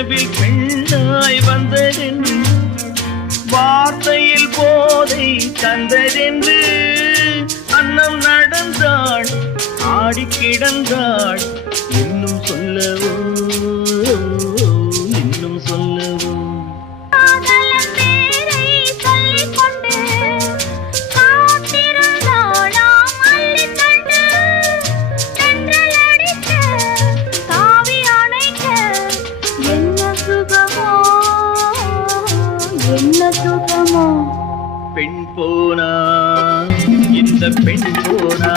கனவில் பெண்ணாய் வந்ததென்று வார்த்தையில் போதை தந்ததென்று அன்னம் நடந்தாள் ஆடி கிடந்தாள் இன்னும் சொல்லவோ இன்னும் சொல்லவோ பெண் போனா இந்த பெண் போனா